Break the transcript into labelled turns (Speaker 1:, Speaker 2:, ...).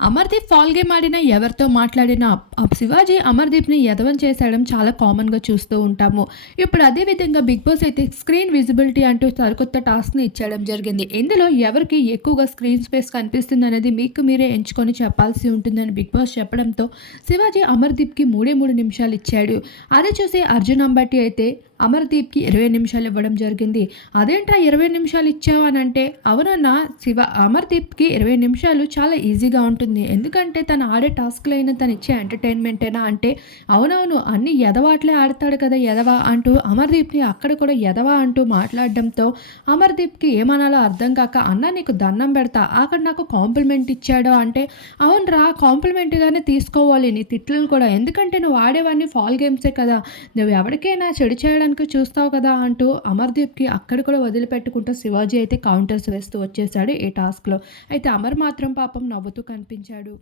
Speaker 1: Amardeep fall game ఆడినా ఎవరితో మాట్లాడినా శివాజీ అమర్దీప్ని యదవం చేసేయడం చాలా కామన్గా చూస్తూ ఉంటాము. ఇప్పుడు అదేవిధంగా బిగ్ బాస్ అయితే స్క్రీన్ విజిబిలిటీ అంటూ సరికొత్త టాస్క్ని ఇచ్చేయడం జరిగింది. ఇందులో ఎవరికి ఎక్కువగా స్క్రీన్ స్పేస్ కనిపిస్తుంది అనేది మీకు మీరే ఎంచుకొని చెప్పాల్సి ఉంటుందని బిగ్ బాస్ చెప్పడంతో శివాజీ అమర్దీప్కి మూడే మూడు నిమిషాలు ఇచ్చాడు. అదే చూసి అర్జున్ అంబటి అయితే అమర్దీప్కి ఇరవై నిమిషాలు ఇవ్వడం జరిగింది. అదేంట్రా ఇరవై నిమిషాలు ఇచ్చావు అని అంటే అవునన్నా శివ అమర్దీప్కి ఇరవై నిమిషాలు చాలా ఈజీగా ఉంటుంది. ఎందుకంటే తను ఆడే టాస్క్లైన తను ఇచ్చే ఎంటర్టైన్మెంటేనా అంటే అవునవును అన్ని ఎదవాట్లే ఆడతాడు కదా ఎదవా అంటూ అమర్దీప్ని అక్కడ కూడా ఎదవా అంటూ మాట్లాడడంతో అమర్దీప్కి ఏమనాలో అర్థం కాక అన్న నీకు దండం పెడతా అక్కడ నాకు కాంప్లిమెంట్ ఇచ్చాడు అంటే అవునరా కాంప్లిమెంట్గానే తీసుకోవాలి నీ తిట్లను కూడా ఎందుకంటే నువ్వు ఆడేవాడిని ఫాల్ గేమ్సే కదా నువ్వు ఎవరికైనా చెడు చేయడానికి చూస్తావు కదా అంటూ అమర్దీప్కి అక్కడ కూడా వదిలిపెట్టుకుంటూ శివాజీ అయితే కౌంటర్స్ వేస్తూ వచ్చేసాడు ఈ టాస్క్లో. అయితే అమర్ మాత్రం పాపం నవ్వుతూ కనిపించాడు.